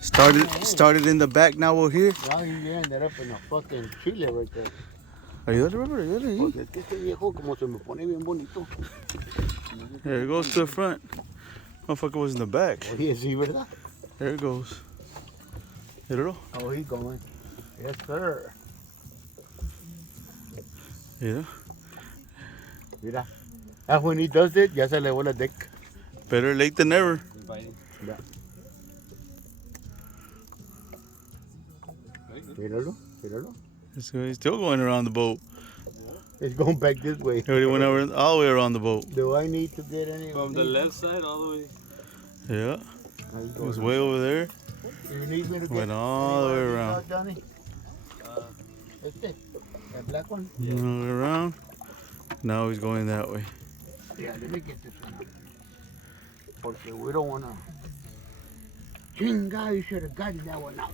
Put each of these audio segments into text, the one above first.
Started in the back, now we're here. Now you ended up in a fucking Chile right there. Ayúdale, Robert, ayúdale. Pues es que este viejo como se me pone bien bonito. There it goes to the front. Motherfucker was in the back. Oye, sí, ¿verdad? There it goes. Míralo. Oh, he's going. Yes, sir. Yeah. Mira. And when he does it, ya se elevó la deck. Better late than never. Yeah. Míralo, míralo. He's still going around the boat. It's going back this way. He already went over all the way around the boat. Do I need to get any from the left side all the way? Yeah. It was way over there. You need me to get Went all the way around. Johnny? Este, that black one? All the way around. Now he's going that way. Yeah, let me get this one. Porque we don't want to. Chinga, you should have gotten that one out.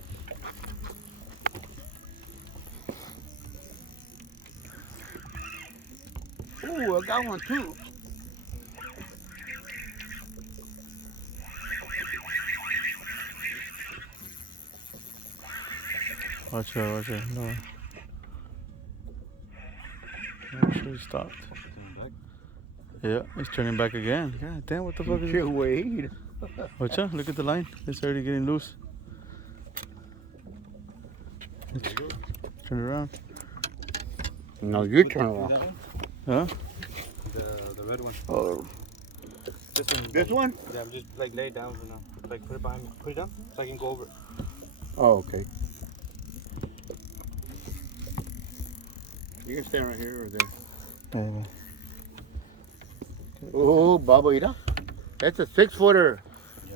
Ooh, I got one too. Watch out, watch out. No. I'm sure he stopped. Yeah, he's turning back again. God damn, what the fuck is Shit, wait. Watch out, look at the line. It's already getting loose. Turn it around. No, you turn around. Huh? The red one. Oh. This one? Yeah, I'm just like lay it down for now. Like put it behind me. Put it down so I can go over it. Oh, okay. You can stand right here or there. Yeah. Oh, Baba, mira. That's a 6-footer. Yeah,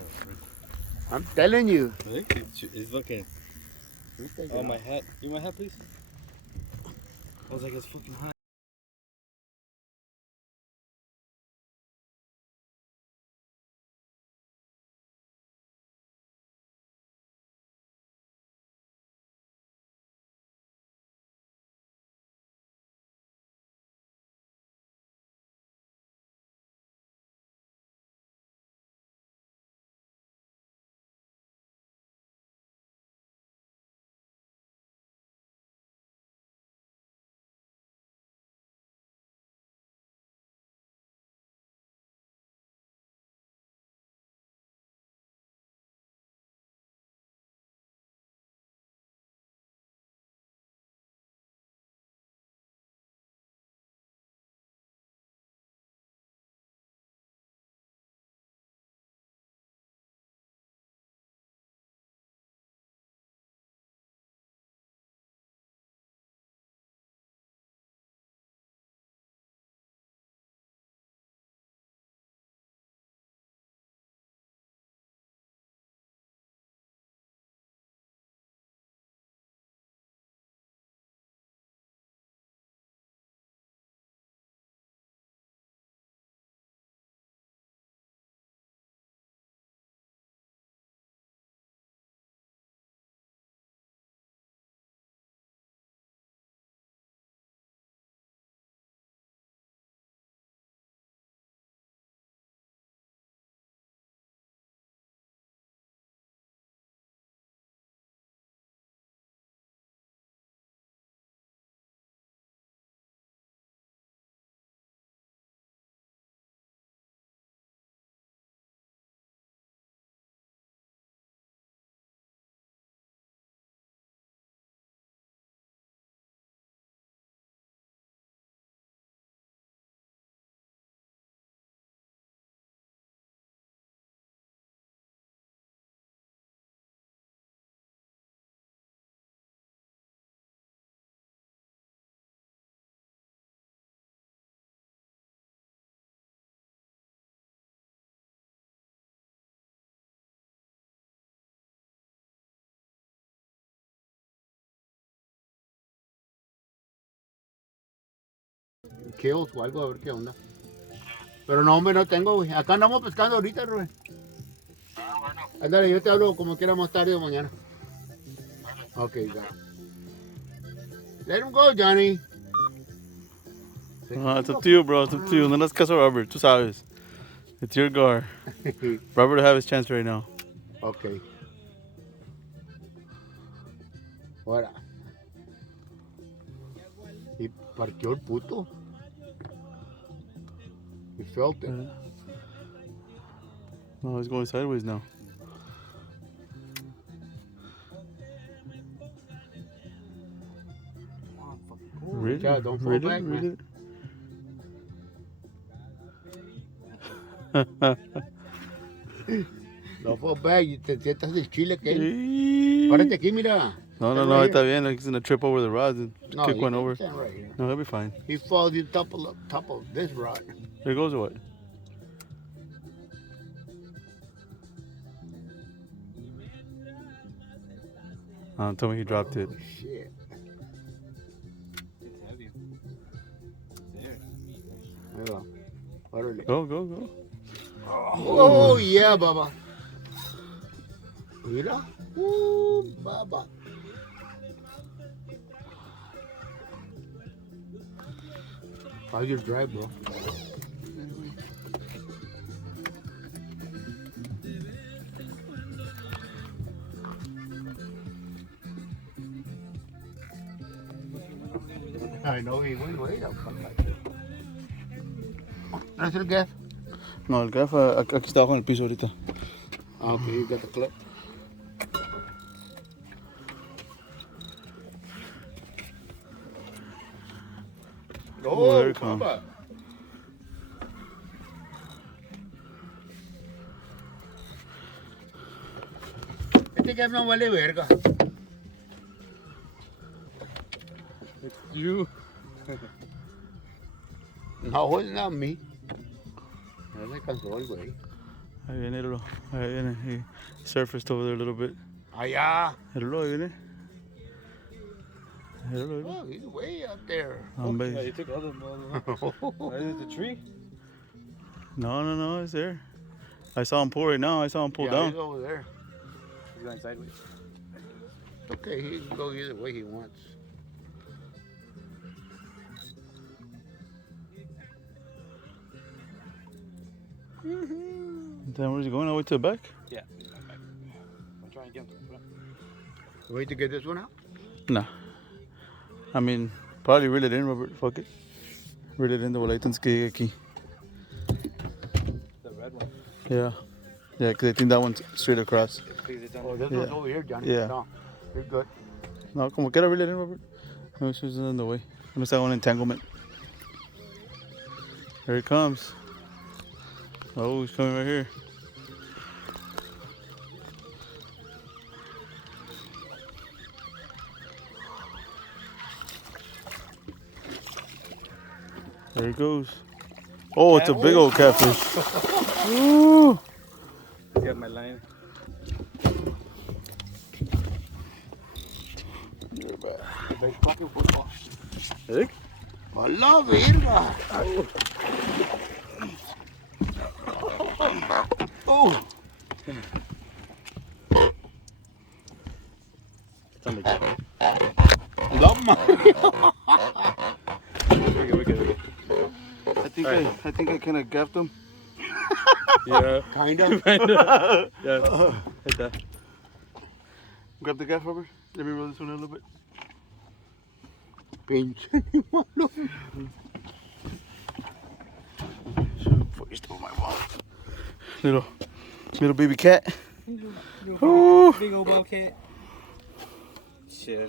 I'm telling you. really? It's fucking. Oh, my hat. You my hat, please? I was like, it's fucking hot. Kills o algo, a ver qué onda. Pero no, hombre, no tengo, güey. Acá andamos pescando ahorita, Rubén. Ándale, yo te hablo como quiera más tarde o mañana. Ok, ya. Let him go, Johnny. It's up to you, bro. It's up to you. No las caso Robert. Tú sabes. It's your gar. Robert will have his chance right now. Okay. Ahora. Y partió el puto. He felt it. No, he's going sideways now. Come on, fucking cool. Really? Yeah, don't fall Really? back, man. No fall back, y te sientas el chile que hay. Párate aquí, mira. No, Stand no, right está here. bien. He's gonna trip over the rods and No, kick you one can over. stand right here. No, he'll be fine. He falls on top of this rod. There goes what? Tell me he dropped it. Oh, shit. It's heavy. There. Mira. Órale. Go. Oh, yeah, baba. Mira. Baba. How's your drive, bro? I know he went way up. ¿Es el gas? No, el gaff aquí está abajo en el piso ahorita. Ah, okay, you got the clip. Oh, there it comes. Baba. Este gas no vale verga. It's you. No, it's not me. Ya se cansó el güey. Ahí viene, Lolo. Ahí viene. He surfaced over there a little bit. Allá. Lolo, ahí viene. Lolo. Oh, he's way out there. Hombre. Yeah, you took all the Is it the tree? No, it's there. I saw him pull right now. I saw him pull Yeah, down. he's over there. He's going sideways. Okay, he can go either way he wants. Then where's he going? All the way to the back? Yeah. He's going back. I'm trying to get him to the front. Wait to get this one out? Nah. I mean, probably reel it in, Robert. Fuck it. Reel it in the boletos que llegue aquí. The red one. Yeah. Yeah, because I think that one's straight across. Because it's on Oh, this Yeah. one's over here, Johnny. Yeah. No, you're good. No, como quiera reel it in, Robert. No, it's just in the way. No está un entanglement. Here it comes. Oh, he's coming right here. There he goes. Oh, it's a big old catfish. Ooh. Got my line. You're back. There's fucking football. Eric? A la verga. Oh. La madre. We're good. I think I kind of gaffed him. Yeah. Kinda. Yeah. Like that. Grab the gaff, Robert. Let me roll this one a little bit. Pinche animal. Fuck, you stole my wallet. Little baby cat. Ooh. Big old bobcat. Shit.